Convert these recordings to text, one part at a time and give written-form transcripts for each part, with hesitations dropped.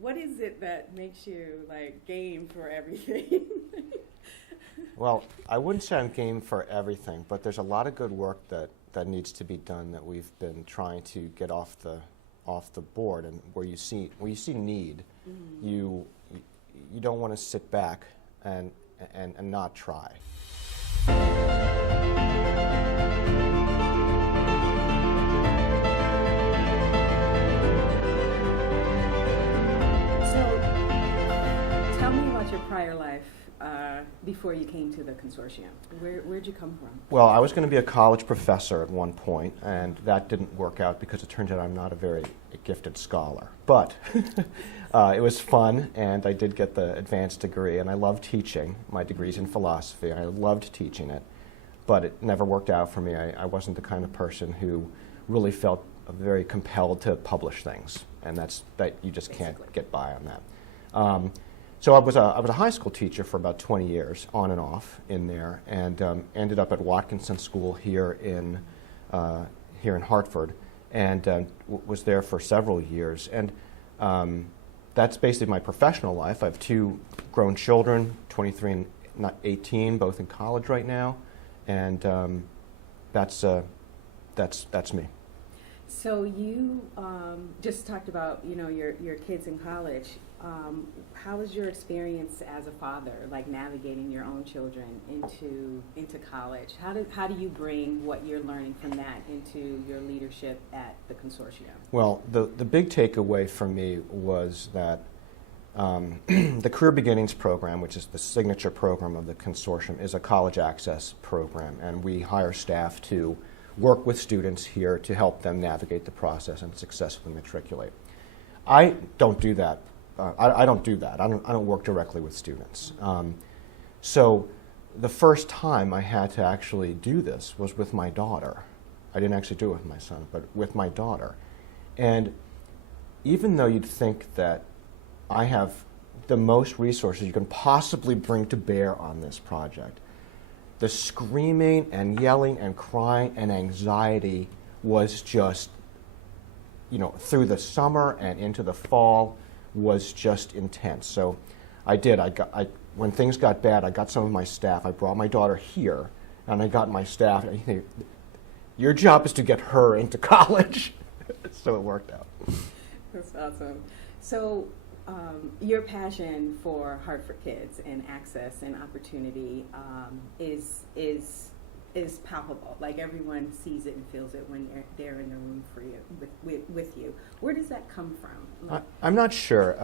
what is it that makes you like game for everything? Well, I wouldn't say I'm game for everything, but there's a lot of good work that needs to be done that we've been trying to get off the board, and where you see need, Mm-hmm. you don't want to sit back and not try. Tell me about your prior life before you came to the consortium. Where'd you come from? Well, I was going to be a college professor at one point, and that didn't work out because it turns out I'm not a very gifted scholar. But it was fun, and I did get the advanced degree, and I loved teaching. My degree's in philosophy. I loved teaching it, but it never worked out for me. I wasn't the kind of person who really felt very compelled to publish things, and that you just can't get by on that. So I was a high school teacher for about 20 years, on and off in there, and ended up at Watkinson School here in Hartford, and was there for several years. And that's basically my professional life. I have two grown children, 23 and 18, both in college right now, and that's me. So you just talked about your kids in college. How was your experience as a father, like navigating your own children into college? How do you bring what you're learning from that into your leadership at the consortium? Well, the big takeaway for me was that the Career Beginnings program, which is the signature program of the consortium, is a college access program, and we hire staff to work with students here to help them navigate the process and successfully matriculate. I don't do that. I don't do that. I don't work directly with students. So the first time I had to actually do this was with my daughter. I didn't actually do it with my son, but with my daughter. And even though you'd think that I have the most resources you can possibly bring to bear on this project, the screaming and yelling and crying and anxiety was just, through the summer and into the fall, was just intense. So when things got bad, I got some of my staff. I brought my daughter here, and I got my staff. Your job is to get her into college. So it worked out. That's awesome. So your passion for Hartford kids and access and opportunity is palpable. Like everyone sees it and feels it when they're in the room for you, with you. Where does that come from? I'm not sure.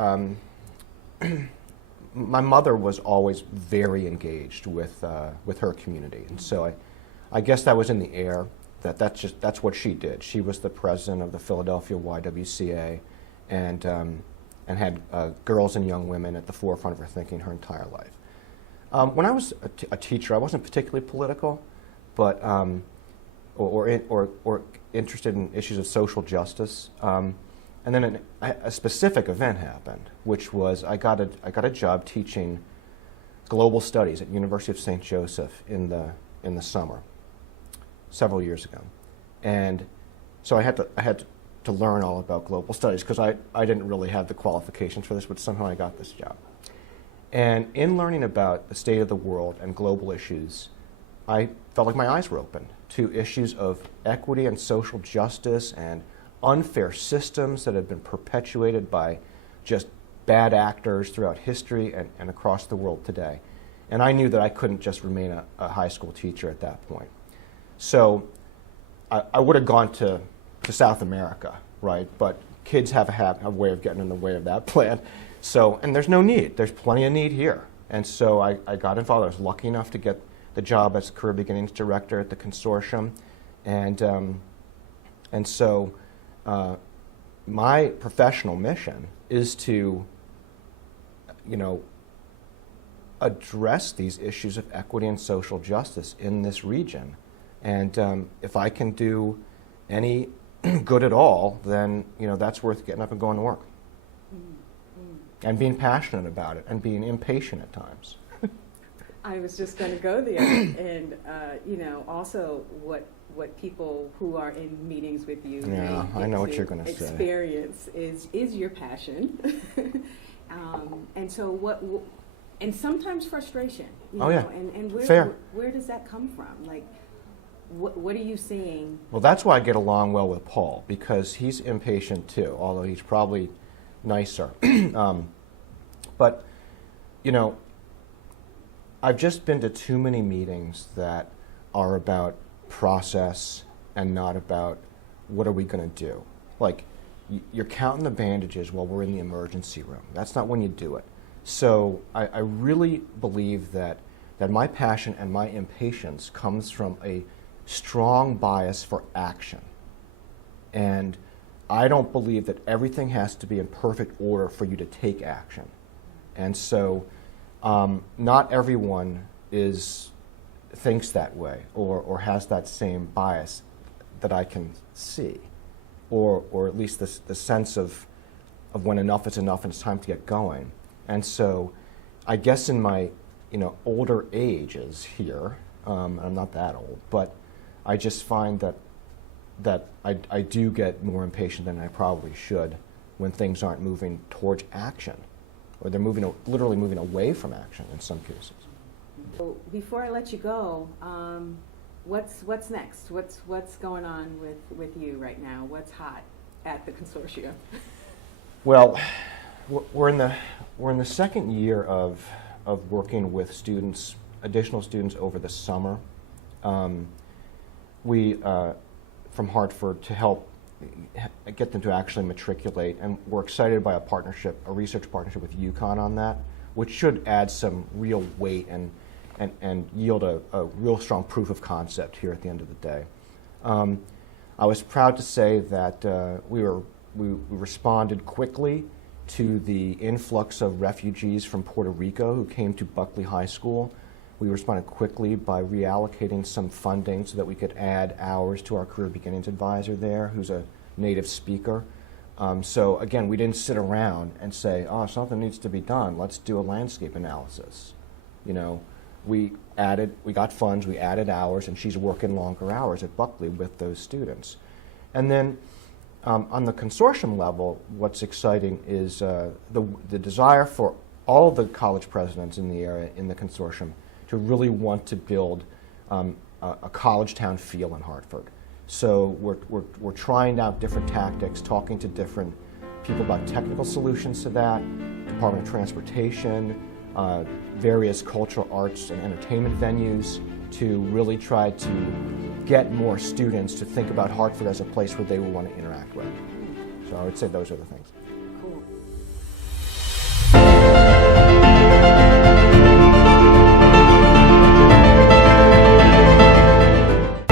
My mother was always very engaged with her community, and so I guess that was in the air. That's what she did. She was the president of the Philadelphia YWCA, and had girls and young women at the forefront of her thinking her entire life. When I was a teacher, I wasn't particularly political, but or interested in issues of social justice. And then a specific event happened, which was I got a job teaching global studies at University of St. Joseph in the summer, several years ago, and so I had to learn all about global studies because I didn't really have the qualifications for this, but somehow I got this job. And in learning about the state of the world and global issues, I felt like my eyes were open to issues of equity and social justice and unfair systems that have been perpetuated by just bad actors throughout history and across the world today. And I knew that I couldn't just remain a high school teacher at that point. So I would have gone to South America, right? But kids have a way of getting in the way of that plan. So, and there's no need. There's plenty of need here. And so I got involved. I was lucky enough to get the job as Career Beginnings Director at the consortium. And so my professional mission is to, address these issues of equity and social justice in this region. And if I can do any good at all, then that's worth getting up and going to work. And being passionate about it and being impatient at times. I was just going to go there, and also what people who are in meetings with you I know what you're going to say. Experience is your passion And so and sometimes frustration, you Oh, know, yeah. and Fair. where does that come from? Like, what are you seeing? Well, that's why I get along well with Paul, because he's impatient too, although he's probably nicer. But, you know, I've just been to too many meetings that are about process and not about what are we going to do. Like, you're counting the bandages while we're in the emergency room. That's not when you do it. So I really believe that my passion and my impatience comes from a strong bias for action. And I don't believe that everything has to be in perfect order for you to take action. And so not everyone thinks that way or has that same bias that I can see, or at least the sense of when enough is enough and it's time to get going. And so I guess in my older ages here, I'm not that old, but I just find that I do get more impatient than I probably should when things aren't moving towards action, or they're literally moving away from action in some cases. So before I let you go, what's next? What's going on with you right now? What's hot at the consortium? Well, we're in the second year of working with students, additional students over the summer. We from Hartford to help get them to actually matriculate, and we're excited by a research partnership with UConn on that, which should add some real weight and yield a real strong proof of concept here at the end of the day. I was proud to say that we responded quickly to the influx of refugees from Puerto Rico who came to Buckley High School. We responded quickly by reallocating some funding so that we could add hours to our Career Beginnings advisor there, who's a native speaker. So again, we didn't sit around and say, oh, something needs to be done, let's do a landscape analysis. We got funds, we added hours, and she's working longer hours at Buckley with those students. And then on the consortium level, what's exciting is the desire for all of the college presidents in the area, in the consortium, to really want to build a college town feel in Hartford. So we're trying out different tactics, talking to different people about technical solutions to that, Department of Transportation, various cultural arts and entertainment venues, to really try to get more students to think about Hartford as a place where they will want to interact with. So I would say those are the things.